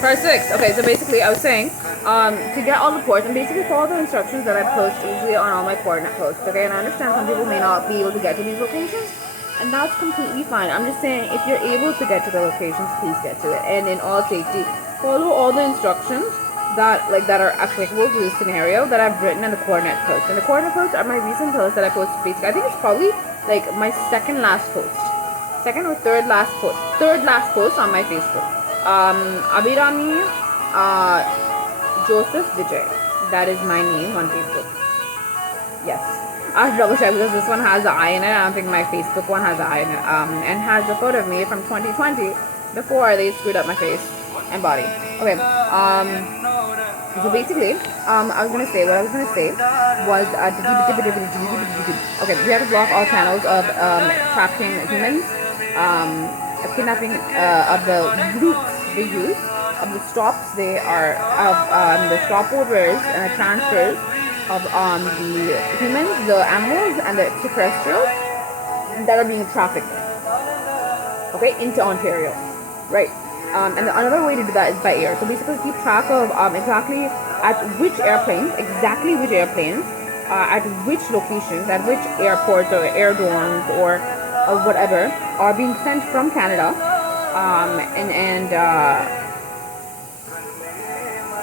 Part 6. Okay, so basically I was saying, to get all the ports, and basically follow the instructions that I post usually on all my coordinate posts, okay? And I understand some people may not be able to get to these locations, and that's completely fine. I'm just saying, if you're able to get to the locations, please get to it. And in all safety, follow all the instructions that are applicable to this scenario that I've written in the coordinate post. And the coordinate posts are my recent posts that I posted basically. I think it's probably like my second last post. Second or third last post. Third last post on my Facebook. Abhirami Joseph Vijay. That is my name on Facebook. Yes. I have to double check because this one has an I in it. I don't think my Facebook one has an I in it. And has a photo of me from 2020 before they screwed up my face and body. Okay. So basically, what I was gonna say was okay. We have to block all channels of trafficking humans, kidnapping of the routes they use, of the stops they are of the stopovers and the transfers of the humans, the animals, and the extraterrestrials that are being trafficked. Okay, into Ontario, right? And another way to do that is by air. So basically keep track of exactly which airplanes, at which locations, at which airports or airbornes or whatever are being sent from Canada.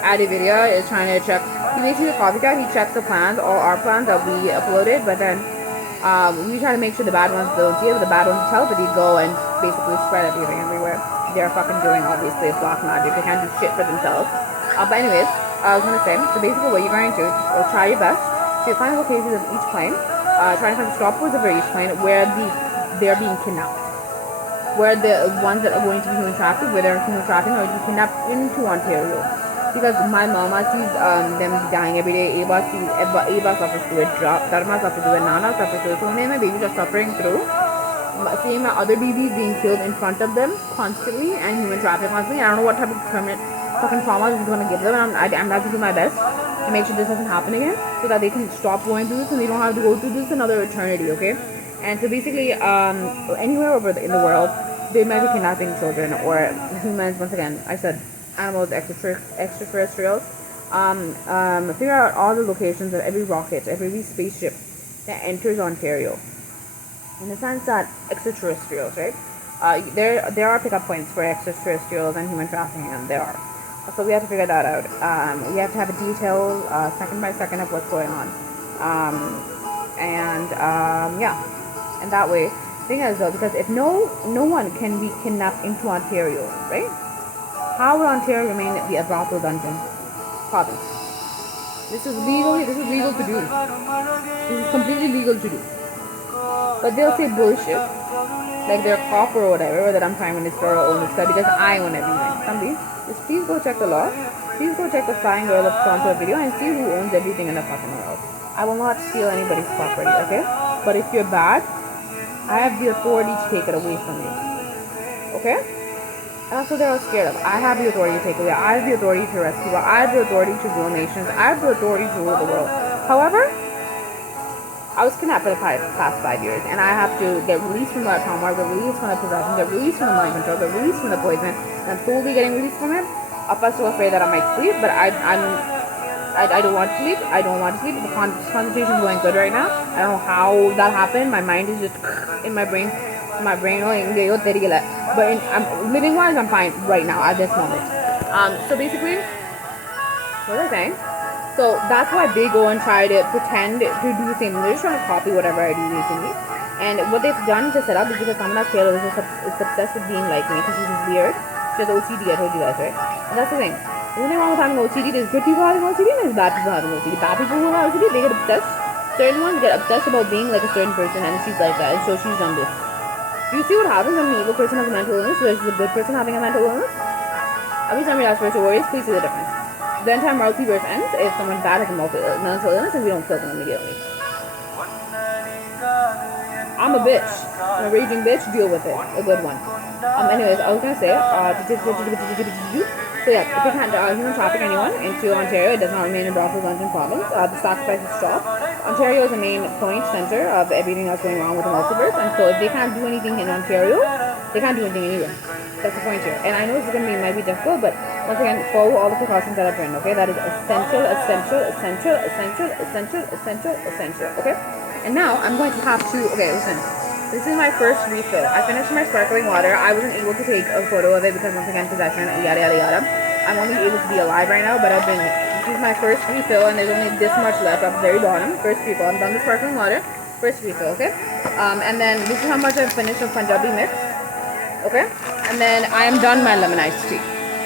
Adi Vidya is trying to check. He basically a copycat. He checks the plans, all our plans that we uploaded, but then we try to make sure the bad ones don't see it, but the bad ones Thalapathy go and basically spread everything everywhere. They're fucking doing obviously black magic. They can't do shit for themselves. But anyways, I was gonna say, so basically what you're going to do is try your best to find locations of each plane, try to find the stopovers of each plane where they're being kidnapped. Where the ones that are going to be human trafficked, where they're human trafficking or to be kidnapped into Ontario. Because my mama sees them dying every day. Ava suffers through it. Dharma suffers through it. Nana suffers through it. So many of my babies are suffering through seeing my other babies being killed in front of them constantly and human trafficking constantly. I don't know what type of permanent fucking trauma this is going to give them, and I'm going to do my best to make sure this doesn't happen again so that they can stop going through this and they don't have to go through this another eternity, okay? And so basically, anywhere over in the world, they might be kidnapping children or humans. Once again, I said animals, extraterrestrials. Figure out all the locations of every rocket, every spaceship that enters Ontario. In the sense that extraterrestrials, right? There are pickup points for extraterrestrials and human trafficking, and there are. So we have to figure that out. We have to have a detail, second by second, of what's going on. Yeah. And that way, thing is though, because if no one can be kidnapped into Ontario, right? How will Ontario remain the brothel dungeon province? This is legal to do. This is completely legal to do. But they'll say bullshit, like they're a cop or whatever, or that I'm Prime Minister or own this guy because I own everything. Somebody, just please go check the law. Please go check the flying girl of Toronto video and see who owns everything in the fucking world. I will not steal anybody's property, okay? But if you're bad, I have the authority to take it away from you. Okay? And that's what they're all scared of. I have the authority to take away. I have the authority to rescue. I have the authority to rule nations. I have the authority to rule the world. However, I was kidnapped for the past 5 years, and I have to get released from that trauma, get released from the possession, get released from the mind control, get released from the poison, and I'm slowly getting released from it. Appa's still afraid that I might sleep, but I don't want to sleep. I don't want to sleep. The concentration is going good right now. I don't know how that happened. My mind is just in my brain. But I'm living wise, I'm fine right now at this moment. So basically, what was I saying? So that's why they go and try to pretend to do the same. They're just trying to copy whatever I do recently. And what they've done to set up is because someone else Taylor is obsessed with being like me because she's weird. She has OCD, I told you guys, right? And that's the thing. There's nothing wrong with having OCD. There's good people having OCD and there's bad people having OCD. Bad people who have OCD, they get obsessed. Certain ones get obsessed about being like a certain person and she's like that. And so she's done this. Do you see what happens when an evil person has a mental illness versus a good person having a mental illness? Every time we ask spiritual warriors, please see the difference. The entire multiverse ends if someone bad has a mental illness and we don't kill them immediately. I'm a bitch. I'm a raging bitch. Deal with it. A good one. Anyways, I was gonna say, so yeah, if you can't human traffic anyone into Ontario, it does not remain in brothel dungeon province. The sacrifice is stopped. Ontario is the main point center of everything that's going wrong with the multiverse, and so if they can't do anything in Ontario, they can't do anything anywhere. That's the point here. And I know this is gonna be might be difficult, but Once again, follow all the precautions that I've written, okay? That is essential, essential, essential, essential, essential, essential, essential, okay? And now I'm going to have to, okay, listen. This is my first refill. I finished my sparkling water. I wasn't able to take a photo of it because once again, possession, yada, yada, yada. I'm only able to be alive right now, but this is my first refill and there's only this much left at the very bottom. First refill. I'm done with sparkling water. First refill, okay? And then this is how much I've finished of Punjabi mix, okay? And then I am done my lemon iced tea.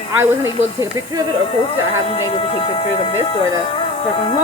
I wasn't able to take a picture of it or post it. I haven't been able to take pictures of this or the sparkling water.